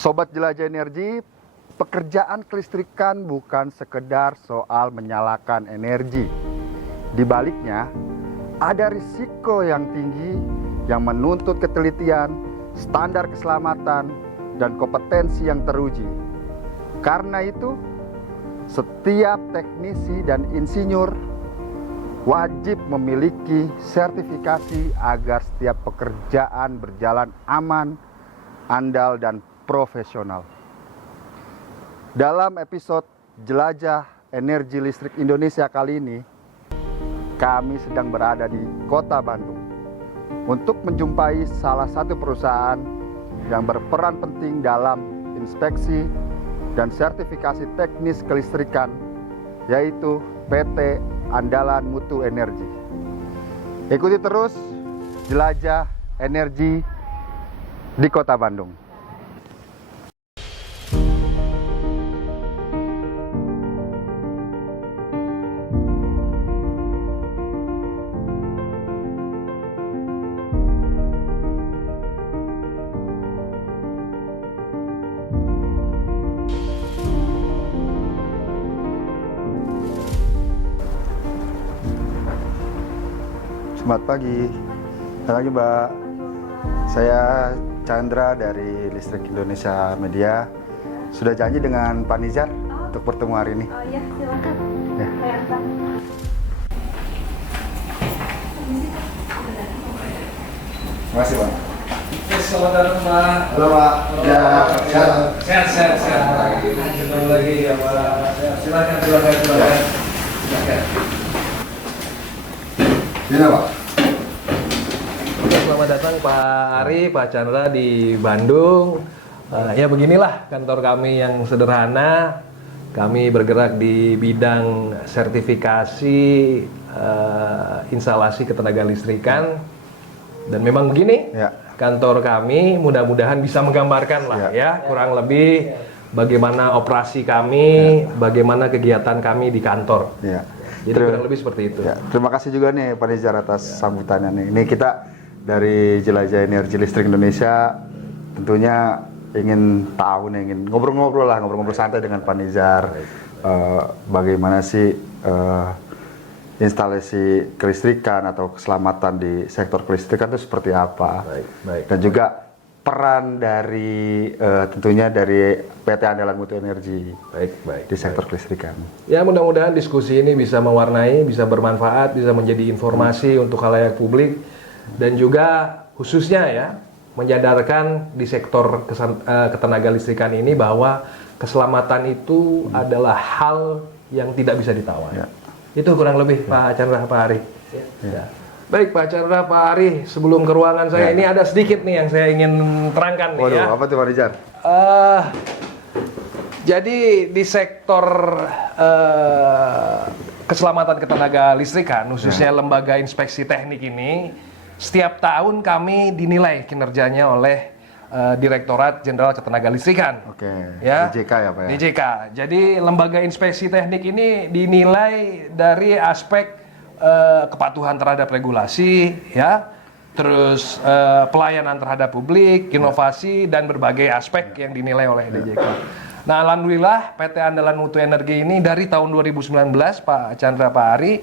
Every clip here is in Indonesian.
Sobat Jelajah Energi, pekerjaan kelistrikan bukan sekedar soal menyalakan energi. Di baliknya, ada risiko yang tinggi yang menuntut ketelitian, standar keselamatan, dan kompetensi yang teruji. Karena itu, setiap teknisi dan insinyur wajib memiliki sertifikasi agar setiap pekerjaan berjalan aman, andal, dan profesional. Dalam episode Jelajah Energi Listrik Indonesia kali ini, kami sedang berada di Kota Bandung untuk menjumpai salah satu perusahaan yang berperan penting dalam inspeksi dan sertifikasi teknis kelistrikan, yaitu PT Andalan Mutu Energi. Ikuti terus Jelajah Energi di Kota Bandung. Selamat pagi. Selamat pagi, Mbak. Saya Chandra dari Listrik Indonesia Media. Sudah janji dengan Pak Nizar untuk bertemu hari ini. Oh iya, silakan. Ya. Saya antar. Terima kasih, Pak. Selamat datang, Pak. Halo, Pak. Ya, Sehat. Ketemu lagi ya, Pak. Silakan. Ini, Pak. Selamat datang Pak Ari, Pak Chandra di Bandung. Ya beginilah kantor kami yang sederhana. Kami bergerak di bidang sertifikasi instalasi ketenaga listrikan. Dan memang begini, Ya. kantor kami mudah-mudahan bisa menggambarkan lah ya, kurang lebih bagaimana operasi kami, bagaimana kegiatan kami di kantor. Ya. Jadi kurang lebih seperti itu. Ya, terima kasih juga nih Pak Nizar atas sambutannya nih. Ini kita dari Jelajah Energi Listrik Indonesia tentunya ingin tahu nih, ingin ngobrol-ngobrol santai dengan Pak Nizar. Bagaimana sih instalasi kelistrikan atau keselamatan di sektor kelistrikan itu seperti apa? Baik. Dan juga peran dari tentunya dari PT Andalan Mutu Energi Baik. di sektor kelistrikan. Ya mudah-mudahan diskusi ini bisa mewarnai, bisa bermanfaat, bisa menjadi informasi untuk khalayak publik dan juga khususnya ya menyadarkan di sektor ketenaga listrikan ini bahwa keselamatan itu adalah hal yang tidak bisa ditawar. Ya. Itu kurang lebih Pak Chandra, Pak Ari. Ya. Baik Pak Chandra, Pak Ari, sebelum ke ruangan saya ini ada sedikit nih yang saya ingin terangkan nih ya. Apa tuh Pak Nizar? Jadi di sektor keselamatan ketenaga listrikan, khususnya lembaga inspeksi teknik ini, setiap tahun kami dinilai kinerjanya oleh Direktorat Jenderal Ketenaga Listrikan. Oke, Ya. DJK ya Pak ya? DJK. Jadi lembaga inspeksi teknik ini dinilai dari aspek kepatuhan terhadap regulasi, ya, terus pelayanan terhadap publik, inovasi dan berbagai aspek yang dinilai oleh DJK. Nah, alhamdulillah PT Andalan Mutu Energi ini dari tahun 2019, Pak Chandra, Pak Ari,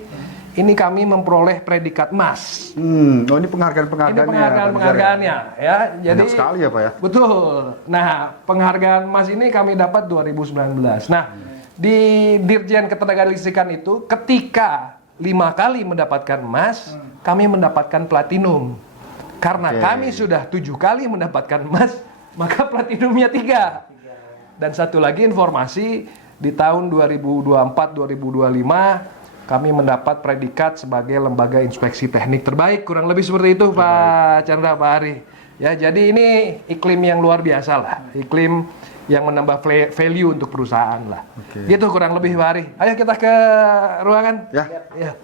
ini kami memperoleh predikat emas. Oh ini Ini penghargaan-penghargaannya. penghargaan-penghargaannya, ya. Jadi Banyak sekali ya Pak ya? Betul. Nah, penghargaan emas ini kami dapat 2019. Nah, di Dirjen Ketenagalistrikan itu ketika 5 kali mendapatkan emas, kami mendapatkan platinum. Karena kami sudah 7 kali mendapatkan emas, maka platinumnya 3. Dan satu lagi informasi, di tahun 2024-2025 kami mendapat predikat sebagai lembaga inspeksi teknik terbaik, kurang lebih seperti itu Pak Chandra, Pak Ari. Ya, jadi ini iklim yang luar biasa lah, iklim yang menambah value untuk perusahaan lah. Gitu kurang lebih Pak Ari. Ayo kita ke ruangan. Ya. Ya.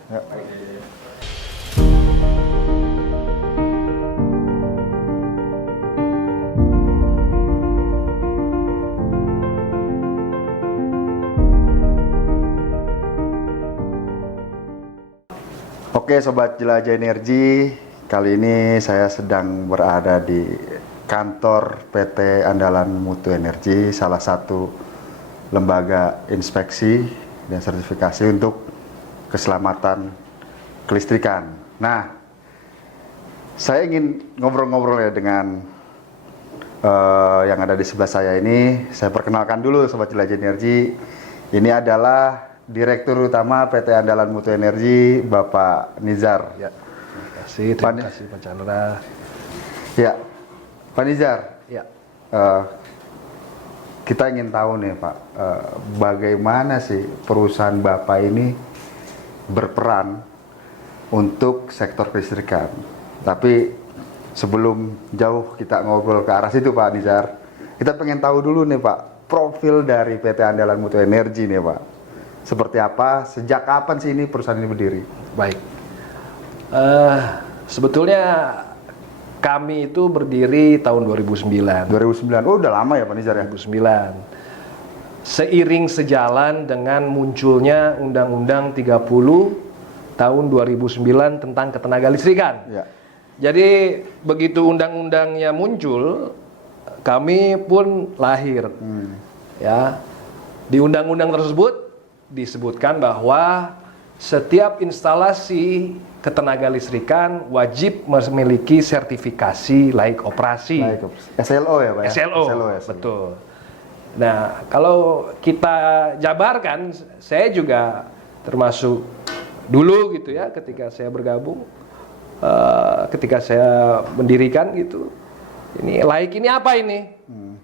Oke Sobat Jelajah Energi, kali ini saya sedang berada di kantor PT Andalan Mutu Energi, salah satu lembaga inspeksi dan sertifikasi untuk keselamatan kelistrikan. Nah, saya ingin ngobrol-ngobrol ya dengan yang ada di sebelah saya ini. Saya perkenalkan dulu Sobat Jelajah Energi. Ini adalah Direktur Utama PT Andalan Mutu Energi, Bapak Nizar. Ya, terima kasih Pak Chandra. Ya, Pak Nizar. Ya. Kita ingin tahu nih Pak, bagaimana sih perusahaan Bapak ini berperan untuk sektor kelistrikan. Tapi sebelum jauh kita ngobrol ke arah situ Pak Nizar, kita pengen tahu dulu nih Pak, profil dari PT Andalan Mutu Energi nih Pak. Seperti apa, sejak kapan sih ini perusahaan ini berdiri? Baik. Sebetulnya kami itu berdiri tahun 2009. 2009, oh udah lama ya Pak Nizar ya? 2009. Seiring sejalan dengan munculnya Undang-Undang 30 tahun 2009 tentang ketenaga listrikan. Ya. Jadi begitu undang-undangnya muncul, kami pun lahir. Ya, di undang-undang tersebut disebutkan bahwa setiap instalasi ketenaga listrikan wajib memiliki sertifikasi layak operasi. SLO ya Pak ya? SLO, ya, betul. Nah, kalau kita jabarkan, saya juga termasuk dulu gitu ya, ketika saya bergabung, ketika saya mendirikan gitu, ini layak ini apa ini?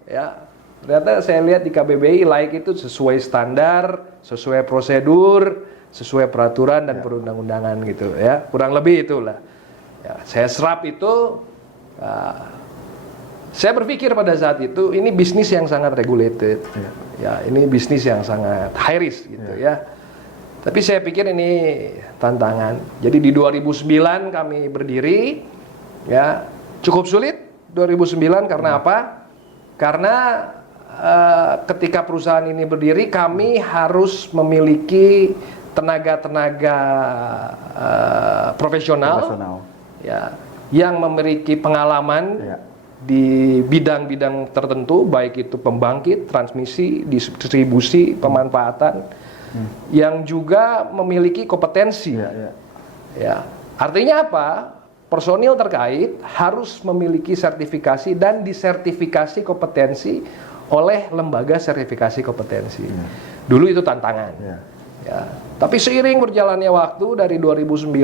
Ya, ternyata saya lihat di KBBI layak itu sesuai standar, sesuai prosedur, sesuai peraturan dan perundang-undangan gitu ya, kurang lebih itulah. Ya, saya serap itu. Saya berpikir pada saat itu ini bisnis yang sangat regulated, ya ini bisnis yang sangat high risk gitu ya. Tapi saya pikir ini tantangan. Jadi di 2009 kami berdiri, ya cukup sulit 2009 karena apa? Karena ketika perusahaan ini berdiri, kami harus memiliki tenaga-tenaga profesional, ya, yang memiliki pengalaman di bidang-bidang tertentu, baik itu pembangkit, transmisi, distribusi, pemanfaatan, yang juga memiliki kompetensi. Ya, artinya apa? Personil terkait harus memiliki sertifikasi dan disertifikasi kompetensi oleh lembaga sertifikasi kompetensi. Dulu itu tantangan. Ya, tapi seiring berjalannya waktu dari 2009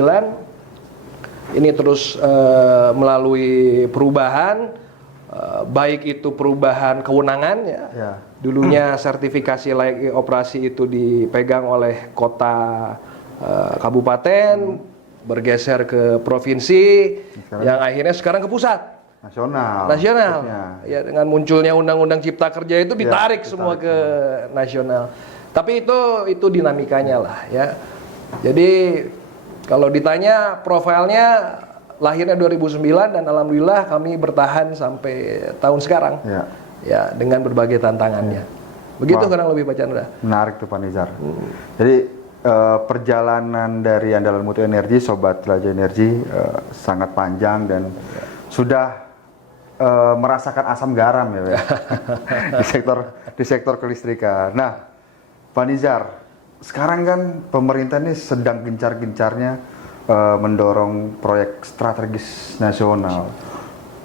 ini terus melalui perubahan, baik itu perubahan kewenangan ya. Dulunya sertifikasi layak operasi itu dipegang oleh kota, kabupaten, bergeser ke provinsi, yang akhirnya sekarang ke pusat. Nasional. Ya, dengan munculnya Undang-Undang Cipta Kerja itu ditarik semua ke nasional. Tapi itu dinamikanya lah ya. Jadi kalau ditanya profilnya, lahirnya 2009 dan alhamdulillah kami bertahan sampai tahun sekarang. Ya, dengan berbagai tantangannya. Begitu kurang lebih Pak Chandra. Menarik tuh Pak Nizar. Jadi perjalanan dari Andalan Mutu Energi, Sobat Jelajah Energi, sangat panjang dan sudah merasakan asam garam ya di sektor kelistrikan. Nah, Pak Nizar, sekarang kan pemerintah ini sedang gencar-gencarnya mendorong proyek strategis nasional.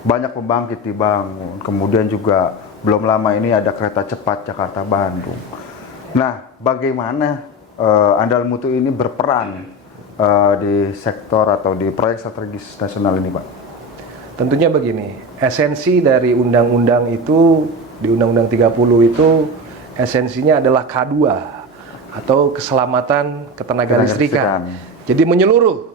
Banyak pembangkit dibangun, kemudian juga belum lama ini ada kereta cepat Jakarta-Bandung. Nah, bagaimana Andalan Mutu ini berperan di sektor atau di proyek strategis nasional ini, Pak? Tentunya begini, esensi dari undang-undang itu, di Undang-Undang 30 itu esensinya adalah K2 atau keselamatan ketenaga listrikan. Jadi menyeluruh.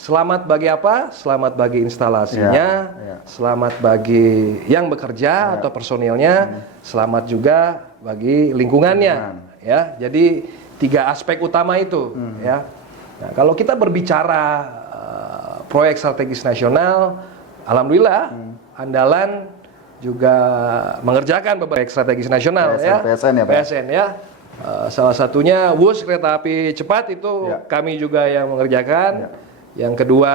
Selamat bagi apa? Selamat bagi instalasinya, selamat bagi yang bekerja atau personilnya, selamat juga bagi lingkungannya. Ya, jadi 3 aspek utama itu. Ya. Nah, kalau kita berbicara proyek strategis nasional, alhamdulillah Andalan juga mengerjakan beberapa proyek strategis nasional. PSN ya. Salah satunya WUS kereta api cepat itu kami juga yang mengerjakan. Yang kedua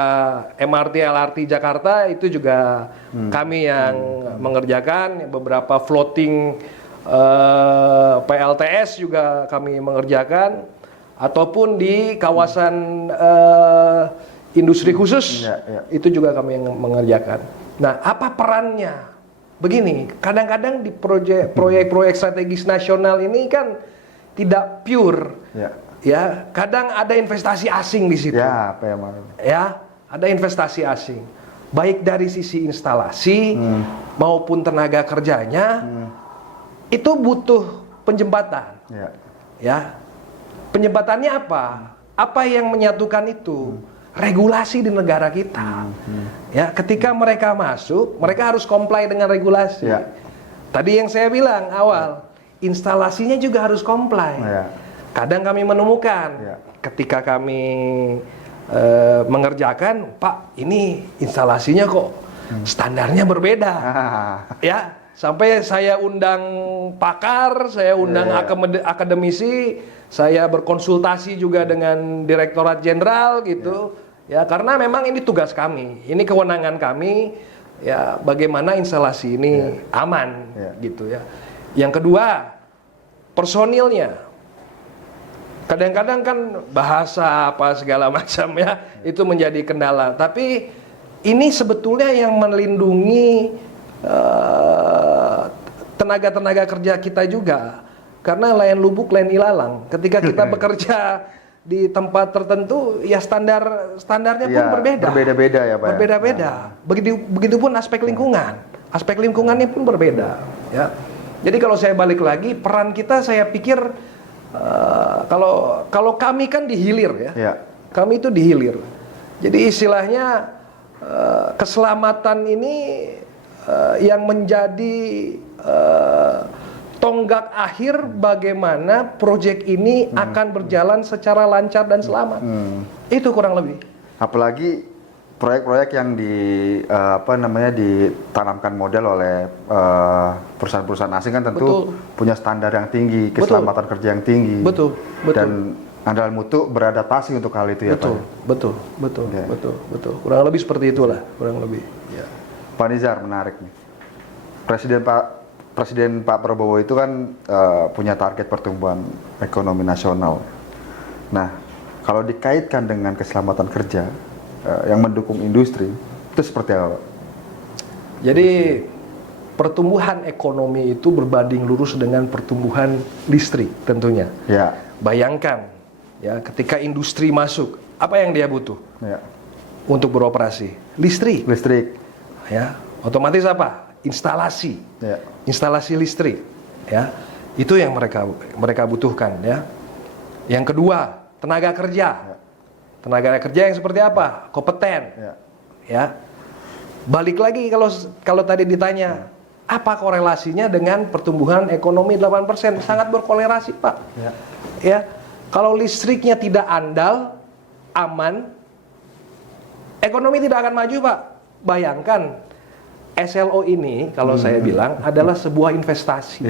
MRT LRT Jakarta itu juga kami yang mengerjakan. Beberapa floating PLTS juga kami mengerjakan, ataupun di kawasan industri khusus itu juga kami yang mengerjakan. Nah, apa perannya? Begini, kadang-kadang di proyek-proyek strategis nasional ini kan tidak pure. Ya, kadang ada investasi asing di situ. Ya, apa ya, Mas? Ya, ada investasi asing. Baik dari sisi instalasi maupun tenaga kerjanya itu butuh penjembatan. Ya. Penjembatannya apa? Apa yang menyatukan itu? Regulasi di negara kita. Ya, ketika mereka masuk, mereka harus comply dengan regulasi. Tadi yang saya bilang awal, instalasinya juga harus comply. Kadang kami menemukan ketika kami mengerjakan, Pak, ini instalasinya kok standarnya berbeda. Ya, sampai saya undang pakar, saya undang akademisi, saya berkonsultasi juga dengan Direktorat Jenderal gitu. Ya, karena memang ini tugas kami, ini kewenangan kami. Ya, bagaimana instalasi ini aman gitu ya. Yang kedua, personilnya. Kadang-kadang kan bahasa apa segala macam ya, itu menjadi kendala. Tapi ini sebetulnya yang melindungi tenaga-tenaga kerja kita juga. Karena lain lubuk, lain ilalang. Ketika kita bekerja di tempat tertentu, ya standarnya pun berbeda. Berbeda-beda ya, Pak. Berbeda-beda. Begitupun aspek lingkungan. Aspek lingkungannya pun berbeda. Ya. Jadi kalau saya balik lagi, peran kita saya pikir kalau kami kan di hilir ya. Kami itu di hilir. Jadi istilahnya keselamatan ini yang menjadi tonggak akhir bagaimana proyek ini akan berjalan secara lancar dan selamat. Itu kurang lebih. Apalagi proyek-proyek yang ditanamkan model oleh perusahaan-perusahaan asing kan tentu punya standar yang tinggi, keselamatan kerja yang tinggi. Dan andalan mutu beradaptasi untuk hal itu ya, Pak. Betul. Kurang lebih seperti itulah, kurang lebih. Ya. Pak Nizar, menarik nih. Presiden Pak Prabowo itu kan punya target pertumbuhan ekonomi nasional. Nah, kalau dikaitkan dengan keselamatan kerja yang mendukung industri, itu seperti apa? Jadi pertumbuhan ekonomi itu berbanding lurus dengan pertumbuhan listrik tentunya. Bayangkan ya, ketika industri masuk, apa yang dia butuh untuk beroperasi? Listrik. Ya, otomatis apa? Instalasi. Instalasi listrik. Ya, itu yang mereka butuhkan. Ya. Yang kedua, tenaga kerja. Tenaga kerja yang seperti apa? Kompeten. Ya. Balik lagi kalau tadi ditanya, apa korelasinya dengan pertumbuhan ekonomi 8%? Sangat berkorelasi, Pak. Ya. Kalau listriknya tidak andal, aman, ekonomi tidak akan maju, Pak. Bayangkan SLO ini kalau saya bilang adalah sebuah investasi.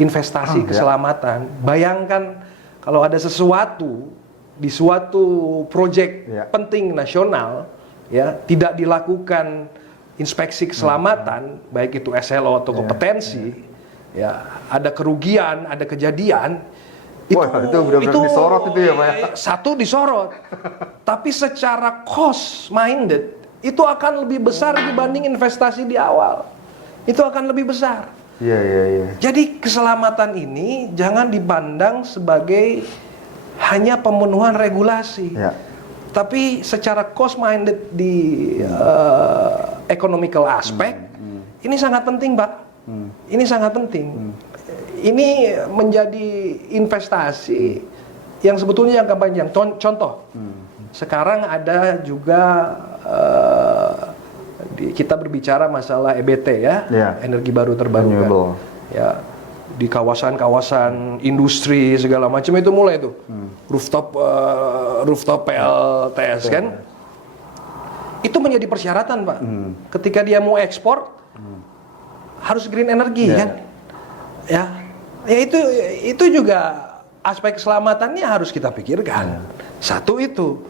Investasi keselamatan. Bayangkan kalau ada sesuatu di suatu proyek penting nasional ya tidak dilakukan inspeksi keselamatan baik itu SLO atau kompetensi ya ada kerugian, ada kejadian itu benar-benar disorot itu ya, Pak ya. Satu disorot. Tapi secara cost minded itu akan lebih besar dibanding investasi di awal. Itu akan lebih besar. Jadi keselamatan ini jangan dipandang sebagai hanya pemenuhan regulasi, tapi secara cost minded di economical aspect ini sangat penting, Pak. Ini sangat penting. Ini menjadi investasi yang sebetulnya jangka panjang. Contoh, sekarang ada juga kita berbicara masalah EBT ya, energi baru terbarukan. Ya. Di kawasan-kawasan industri segala macam itu mulai tuh rooftop PLTS kan itu menjadi persyaratan, Pak. Ketika dia mau ekspor harus green energy kan ya itu juga aspek keselamatannya harus kita pikirkan. Satu itu,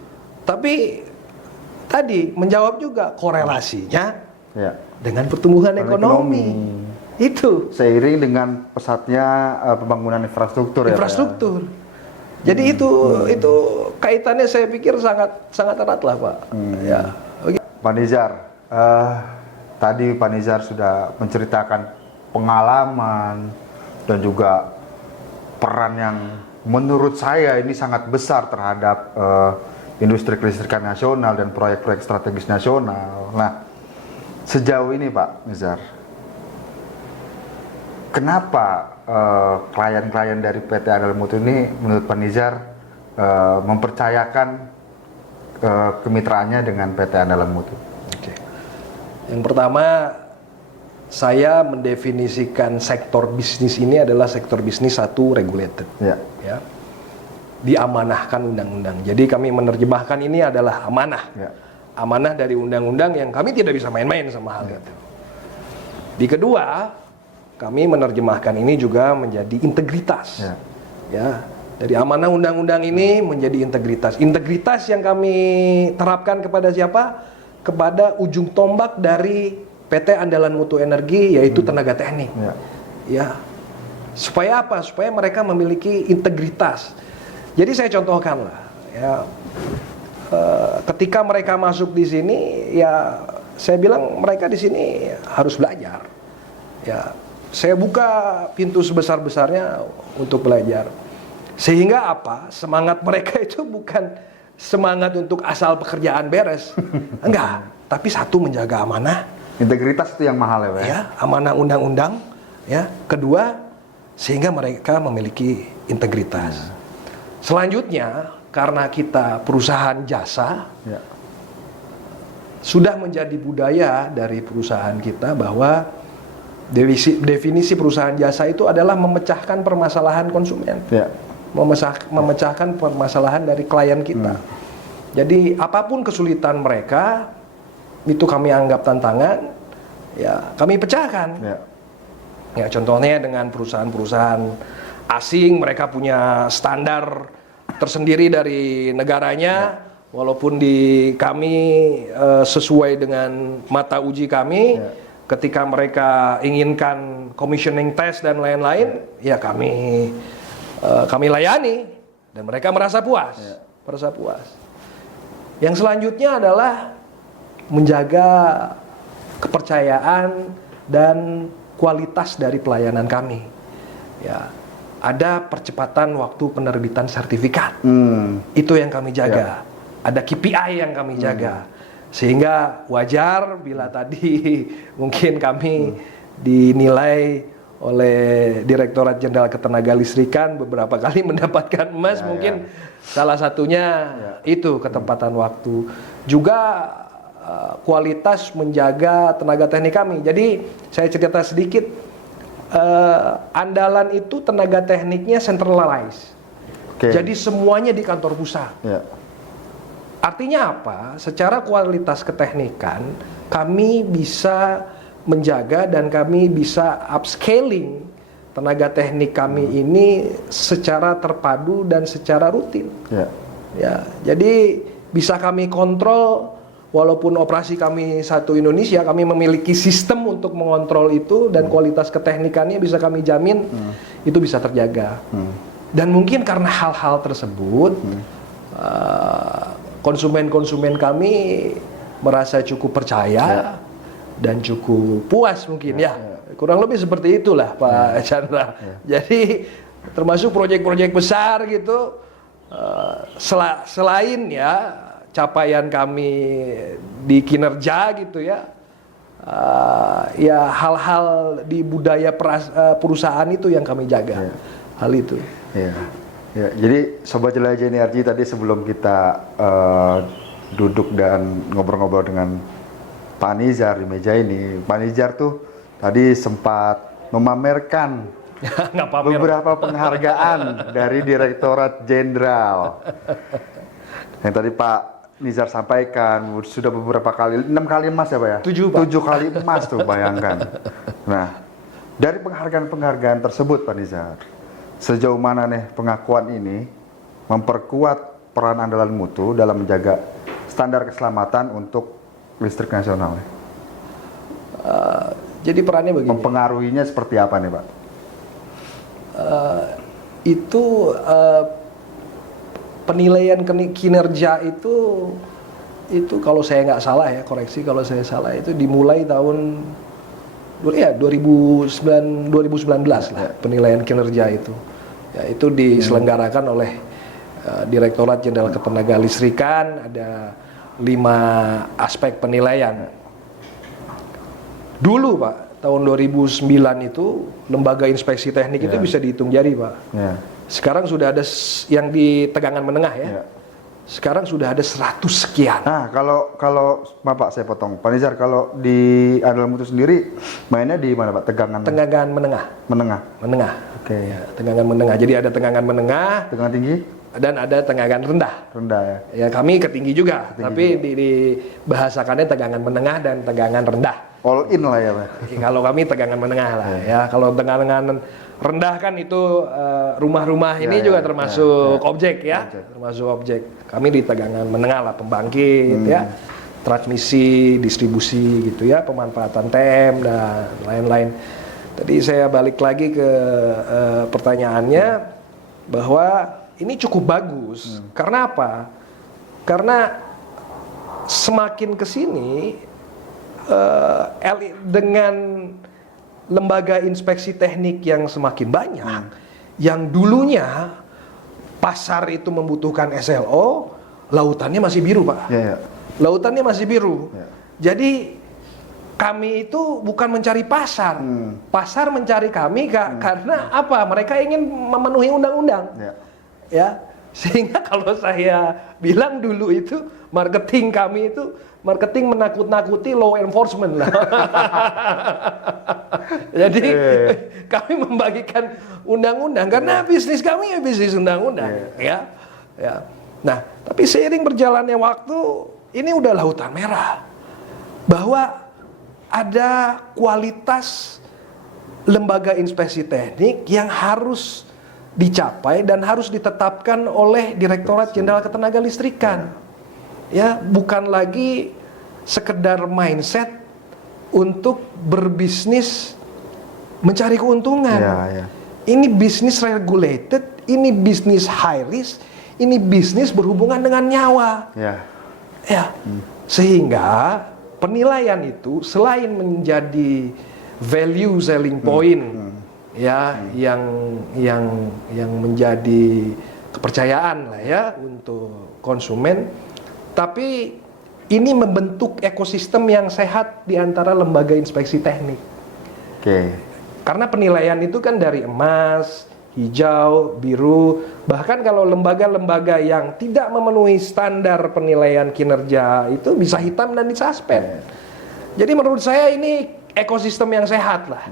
tapi tadi menjawab juga korelasinya Ya. dengan pertumbuhan ekonomi. Itu Seiring dengan pesatnya pembangunan infrastruktur ya, Pak, ya? infrastruktur. Jadi itu kaitannya saya pikir sangat erat lah, Pak. Ya. Pak Nizar, tadi Pak Nizar sudah menceritakan pengalaman dan juga peran yang menurut saya ini sangat besar terhadap industri kelistrikan nasional dan proyek-proyek strategis nasional. Nah, sejauh ini Pak Nizar, kenapa klien-klien dari PT Andalan Mutu ini menurut Pak Nizar mempercayakan kemitraannya dengan PT Andalan Mutu? Oke. Yang pertama, saya mendefinisikan sektor bisnis ini adalah sektor bisnis satu regulated. Ya. Ya. Diamanahkan undang-undang. Jadi kami menerjemahkan ini adalah amanah. Ya. Amanah dari undang-undang yang kami tidak bisa main-main sama hal itu. Di kedua, kami menerjemahkan ini juga menjadi integritas. Ya. Ya, dari amanah undang-undang ini menjadi integritas. Integritas yang kami terapkan kepada siapa? Kepada ujung tombak dari PT Andalan Mutu Energi, yaitu tenaga teknik. Ya. Ya. Supaya apa? Supaya mereka memiliki integritas. Jadi saya contohkan lah, ya. Ketika mereka masuk di sini, ya saya bilang mereka di sini harus belajar. Ya, saya buka pintu sebesar-besarnya untuk belajar. Sehingga apa? Semangat mereka itu bukan semangat untuk asal pekerjaan beres. Enggak, tapi satu menjaga amanah. Integritas itu yang mahal ya, Pak? Ya, amanah undang-undang. Ya, kedua, sehingga mereka memiliki integritas. Selanjutnya, karena kita perusahaan jasa, Ya. sudah menjadi budaya dari perusahaan kita bahwa definisi perusahaan jasa itu adalah memecahkan permasalahan konsumen, Ya. memecahkan permasalahan dari klien kita. Jadi apapun kesulitan mereka, itu kami anggap tantangan, ya kami pecahkan. Ya. Ya, contohnya dengan perusahaan-perusahaan asing, mereka punya standar tersendiri dari negaranya, walaupun di kami sesuai dengan mata uji kami, ketika mereka inginkan commissioning test dan lain-lain, ya kami layani dan mereka merasa puas, merasa puas. Yang selanjutnya adalah menjaga kepercayaan dan kualitas dari pelayanan kami. Ya, ada percepatan waktu penerbitan sertifikat. Itu yang kami jaga. Ada KPI yang kami jaga. Sehingga wajar bila tadi mungkin kami dinilai oleh Direktorat Jenderal Ketenagalistrikan beberapa kali mendapatkan emas, mungkin salah satunya itu ketepatan waktu. Juga kualitas menjaga tenaga teknik kami. Jadi saya cerita sedikit, Andalan itu tenaga tekniknya centralized. Jadi semuanya di kantor pusat. Ya. Artinya apa? Secara kualitas keteknikan kami bisa menjaga dan kami bisa upscaling tenaga teknik kami ini secara terpadu dan secara rutin. Ya. Ya, jadi bisa kami kontrol. Walaupun operasi kami satu Indonesia, kami memiliki sistem untuk mengontrol itu dan kualitas keteknikannya bisa kami jamin itu bisa terjaga. Dan mungkin karena hal-hal tersebut, konsumen-konsumen kami merasa cukup percaya dan cukup puas mungkin ya. Kurang lebih seperti itulah Pak Chandra. Jadi termasuk proyek-proyek besar gitu, selain ya capaian kami di kinerja gitu ya, ya hal-hal di budaya perusahaan itu yang kami jaga, hal itu. Ya. Ya, jadi Sobat Jelajah Energi tadi sebelum kita duduk dan ngobrol-ngobrol dengan Pak Nizar di meja ini, Pak Nizar tuh tadi sempat memamerkan beberapa penghargaan dari Direktorat Jenderal. Yang tadi Pak Nizar sampaikan sudah beberapa kali, 6 kali emas ya Pak ya? 7 Pak. 7 kali emas tuh, bayangkan. Nah, dari penghargaan-penghargaan tersebut Pak Nizar, sejauh mana nih pengakuan ini memperkuat peran Andalan Mutu dalam menjaga standar keselamatan untuk listrik nasional? Jadi perannya begini. Mempengaruhinya seperti apa nih Pak? Itu penilaian kinerja itu kalau saya nggak salah ya, koreksi kalau saya salah, itu dimulai tahun 2019 lah penilaian kinerja itu. Ya, itu diselenggarakan oleh Direktorat Jenderal Ketenagalistrikan, ada 5 aspek penilaian. Dulu Pak, tahun 2009 itu lembaga inspeksi teknik itu bisa dihitung jari Pak. Sekarang sudah ada yang di tegangan menengah ya. Sekarang sudah ada 100 sekian. Nah, kalau Bapak saya potong, Pak Nizar, kalau di Andalan Mutu sendiri mainnya di mana Pak? Tegangan menengah. Menengah. Oke. Ya, tegangan menengah. Jadi ada tegangan menengah, tegangan tinggi, dan ada tegangan rendah. Rendah ya. Ya kami ketinggi juga, tapi dibahasakannya tegangan menengah dan tegangan rendah. All in lah ya Pak. Kalau kami tegangan menengah lah ya. Kalau tegangan rendah kan itu rumah-rumah ini juga termasuk objek ya, termasuk objek. Kami di tegangan menengah lah, pembangkit ya, transmisi, distribusi gitu ya, pemanfaatan TM dan lain-lain. Tadi saya balik lagi ke pertanyaannya bahwa ini cukup bagus. Karena apa? Karena semakin kesini dengan lembaga inspeksi teknik yang semakin banyak, yang dulunya pasar itu membutuhkan SLO, lautannya masih biru Pak. Lautannya masih biru. Jadi kami itu bukan mencari pasar, pasar mencari kami karena apa? Mereka ingin memenuhi undang-undang. Ya, sehingga kalau saya bilang dulu itu marketing kami itu marketing menakut-nakuti law enforcement lah. Jadi kami membagikan undang-undang karena bisnis kami ya bisnis undang-undang, ya. Nah, tapi seiring berjalannya waktu, ini udah lautan merah. Bahwa ada kualitas lembaga inspeksi teknik yang harus dicapai dan harus ditetapkan oleh Direktorat Jenderal Ketenagalistrikan. Ya, bukan lagi sekedar mindset untuk berbisnis mencari keuntungan. Ini bisnis regulated, ini bisnis high risk, ini bisnis berhubungan dengan nyawa. Sehingga penilaian itu selain menjadi value selling point yang menjadi kepercayaan lah ya untuk konsumen, tapi ini membentuk ekosistem yang sehat di antara lembaga inspeksi teknik. Karena penilaian itu kan dari emas, hijau, biru, bahkan kalau lembaga-lembaga yang tidak memenuhi standar penilaian kinerja itu bisa hitam dan disuspend. Jadi menurut saya ini ekosistem yang sehat lah,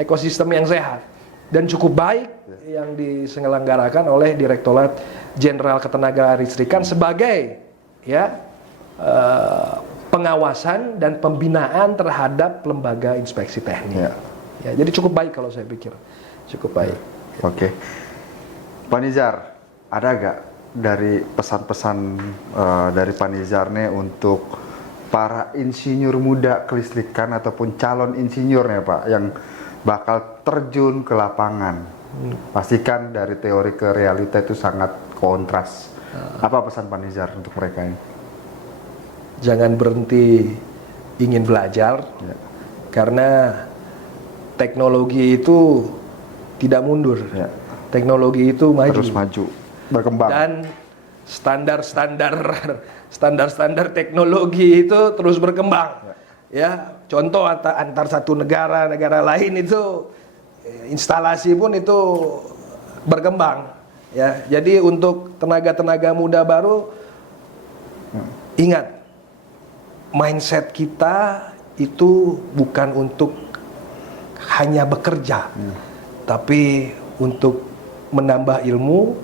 ekosistem yang sehat dan cukup baik yang diselenggarakan oleh Direktorat Jenderal Ketenagalistrikan sebagai pengawasan dan pembinaan terhadap lembaga inspeksi teknik. Jadi cukup baik kalau saya pikir, cukup baik. Pak Nizar, ada gak dari pesan-pesan dari Pak Nizar nih untuk para insinyur muda kelistrikan ataupun calon insinyur nih Pak yang bakal terjun ke lapangan? Pastikan dari teori ke realita itu sangat kontras. Apa pesan Pak Nizar untuk mereka ini? Jangan berhenti ingin belajar, karena teknologi itu tidak mundur. Teknologi itu maju. Terus maju, berkembang. Dan standar teknologi itu terus berkembang. Contoh antar satu negara lain itu instalasi pun itu berkembang. Jadi untuk tenaga muda baru, ingat, mindset kita itu bukan untuk hanya bekerja, tapi untuk menambah ilmu,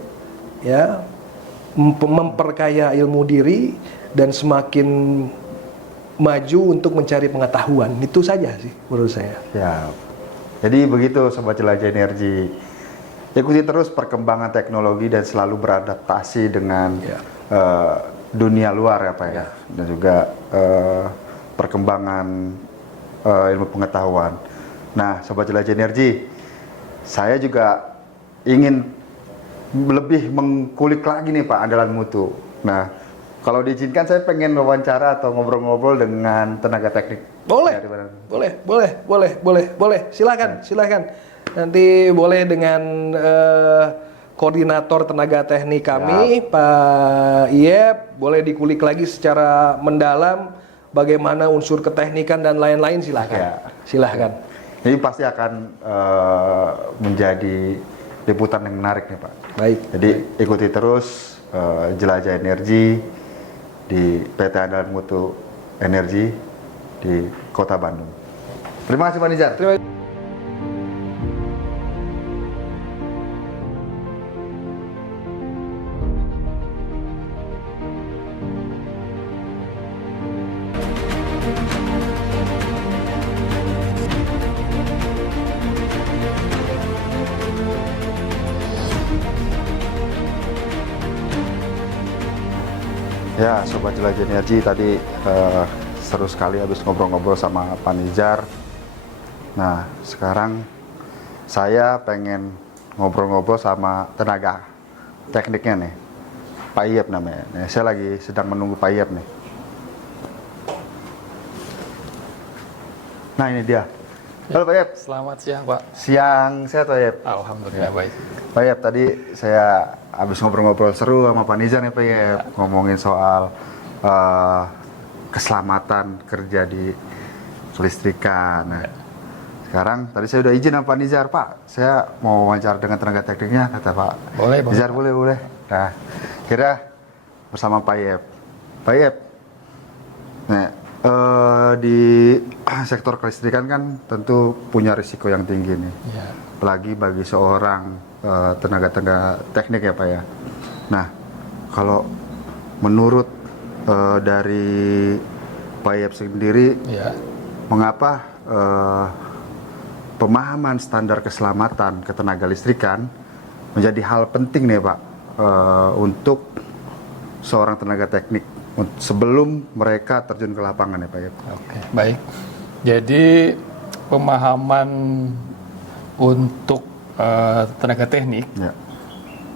memperkaya ilmu diri dan semakin maju untuk mencari pengetahuan. Itu saja sih menurut saya. Jadi begitu Sobat Jelajah Energi, ikuti terus perkembangan teknologi dan selalu beradaptasi dengan dunia luar ya Pak ya, dan juga perkembangan ilmu pengetahuan. Nah, Sobat Jelajah Energi, saya juga ingin lebih mengkulik lagi nih Pak andalan mutu. Nah, kalau diizinkan saya pengen wawancara atau ngobrol-ngobrol dengan tenaga teknik. Boleh, boleh. Silakan. Nanti boleh dengan koordinator tenaga teknik kami, Pak Iyep, boleh dikulik lagi secara mendalam bagaimana unsur keteknikan dan lain-lain. Silahkan. Ini pasti akan menjadi liputan yang menarik nih Pak. Baik. Jadi ikuti terus Jelajah Energi di PT Andalan Mutu Energi di Kota Bandung. Terima kasih Pak Nizar. Terima kasih. Ya, Sobat Jelajah Energi, tadi seru sekali habis ngobrol-ngobrol sama Pak Nizar. Nah, sekarang saya pengen ngobrol-ngobrol sama tenaga tekniknya nih, Pak Iyep namanya. Nah, saya lagi sedang menunggu Pak Iyep nih. Nah, ini dia. Halo Pak Iyep. Selamat siang Pak. Siang sehat Pak Iyep. Alhamdulillah baik. Pak Iyep, tadi saya habis ngobrol-ngobrol seru sama Pak Nizar nih Pak Iyep, ngomongin soal keselamatan kerja di kelistrikan. Nah, sekarang tadi saya udah izin sama Pak Nizar, Pak, saya mau wawancara dengan tenaga tekniknya, kata Pak Boleh. Nizar, boleh. Nah, kira bersama Pak Iyep. Pak Iyep, nah, di sektor kelistrikan kan tentu punya risiko yang tinggi nih, Ya. apalagi bagi seorang tenaga teknik ya Pak ya. Nah, kalau menurut dari Pak Iyep sendiri, Ya. mengapa pemahaman standar keselamatan ketenaga listrikan menjadi hal penting nih Pak untuk seorang tenaga teknik sebelum mereka terjun ke lapangan ya Pak Iyep? Oke, baik. Jadi pemahaman untuk tenaga teknik, Ya.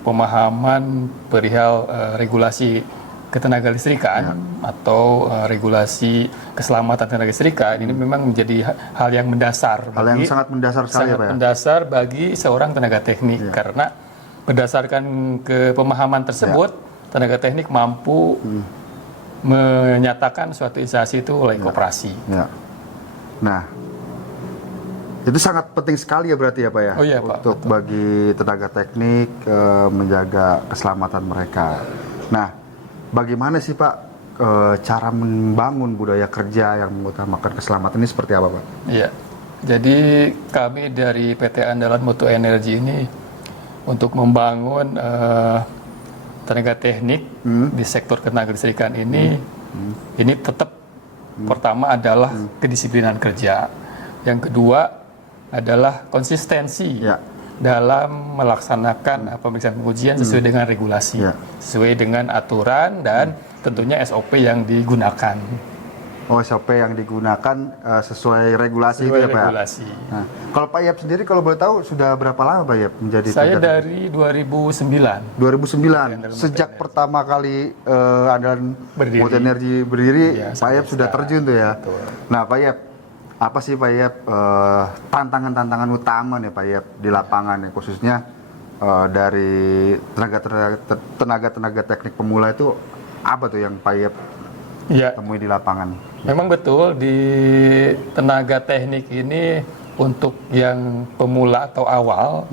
pemahaman perihal regulasi ketenaga listrikan atau regulasi keselamatan tenaga listrikan ini memang menjadi hal yang mendasar. Hal yang sangat mendasar sekali ya Pak ya? Mendasar bagi seorang tenaga teknik karena berdasarkan ke pemahaman tersebut tenaga teknik mampu menyatakan suatu instansi itu layak operasi. Ya. Nah, itu sangat penting sekali ya berarti ya Pak ya? Oh iya Pak, untuk bagi tenaga teknik menjaga keselamatan mereka. Nah, bagaimana sih Pak cara membangun budaya kerja yang mengutamakan keselamatan ini seperti apa Pak? Iya, jadi kami dari PT Andalan Mutu Energi ini untuk membangun tenaga teknik di sektor ketenaga listrikan ini tetap pertama adalah kedisiplinan kerja, yang kedua adalah konsistensi dalam melaksanakan pemeriksaan pengujian sesuai dengan regulasi, sesuai dengan aturan dan tentunya SOP yang digunakan. Oh, SOP yang digunakan sesuai regulasi itu ya Pak? Regulasi. Nah, kalau Pak Iyep sendiri kalau boleh tahu sudah berapa lama Pak Iyep menjadi Saya tenaga dari 2009. 2009, sejak pertama kali Andalan Mutu Energi berdiri, Ya, Pak Iyep sudah terjun tuh ya. Betul. Nah Pak Iyep, apa sih Pak Iyep tantangan-tantangan utama nih Pak Iyep di lapangan ya, khususnya dari tenaga-tenaga teknik pemula itu apa tuh yang Pak Iyep temui di lapangan? Memang betul di tenaga teknik ini untuk yang pemula atau awal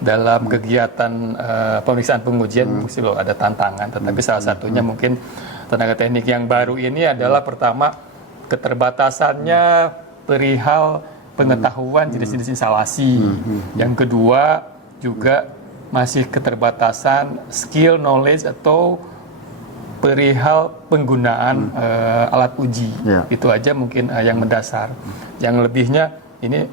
dalam kegiatan pemeriksaan pengujian mesti loh ada tantangan, tetapi salah satunya mungkin tenaga teknik yang baru ini adalah pertama keterbatasannya perihal pengetahuan jenis-jenis instalasi. Yang kedua juga masih keterbatasan skill knowledge atau perihal penggunaan alat uji. Itu aja mungkin yang mendasar. Yang lebihnya ini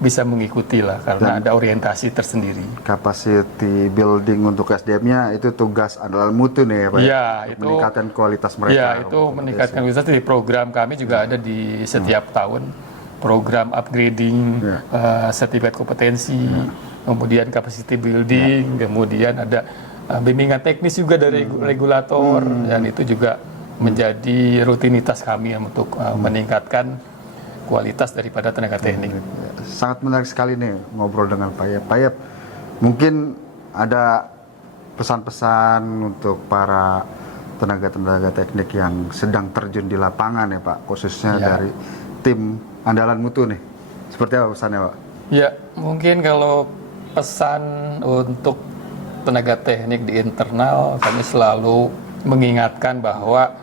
bisa mengikuti lah karena ada orientasi tersendiri. Capacity building untuk SDM-nya itu tugas andalan mutu nih ya Pak? Iya, Untuk itu meningkatkan kualitas mereka. Iya, itu meningkatkan kualitas. Di program kami juga ada di setiap tahun program upgrading, sertifikat kompetensi, kemudian capacity building, kemudian ada bimbingan teknis juga dari regulator, dan itu juga menjadi rutinitas kami untuk meningkatkan kualitas daripada tenaga teknik. Sangat menarik sekali nih ngobrol dengan Pak Yep. Pak Yep, mungkin ada pesan-pesan untuk para tenaga-tenaga teknik yang sedang terjun di lapangan ya Pak, khususnya dari tim andalan mutu nih. Seperti apa pesannya Pak? Ya, mungkin kalau pesan untuk tenaga teknik di internal, kami selalu mengingatkan bahwa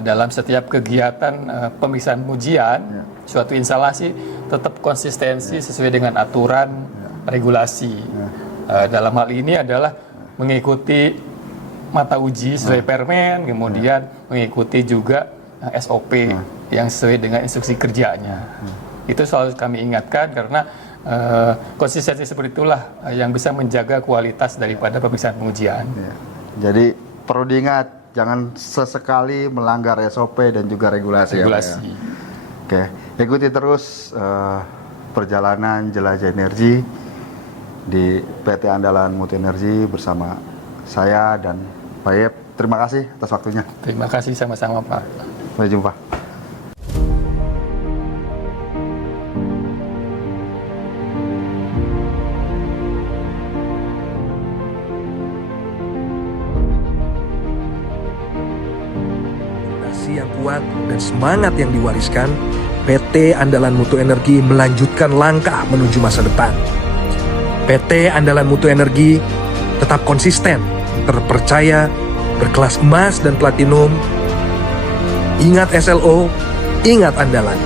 dalam setiap kegiatan pemeriksaan ujian, suatu instalasi tetap konsistensi sesuai dengan aturan regulasi. Dalam hal ini adalah mengikuti mata uji sesuai permen, kemudian mengikuti juga SOP yang sesuai dengan instruksi kerjanya. Itu selalu kami ingatkan karena konsistensi seperti itulah yang bisa menjaga kualitas daripada pemeriksaan pengujian. Jadi perlu diingat, jangan sesekali melanggar SOP dan juga regulasi. Ya, Oke, ikuti terus perjalanan jelajah energi di PT Andalan Mutu Energi bersama saya dan Pak Yep. Terima kasih atas waktunya. Terima kasih sama-sama Pak. Sampai jumpa. Yang kuat dan semangat yang diwariskan, PT Andalan Mutu Energi melanjutkan langkah menuju masa depan. PT Andalan Mutu Energi tetap konsisten, terpercaya, berkelas emas dan platinum. Ingat SLO, ingat Andalan.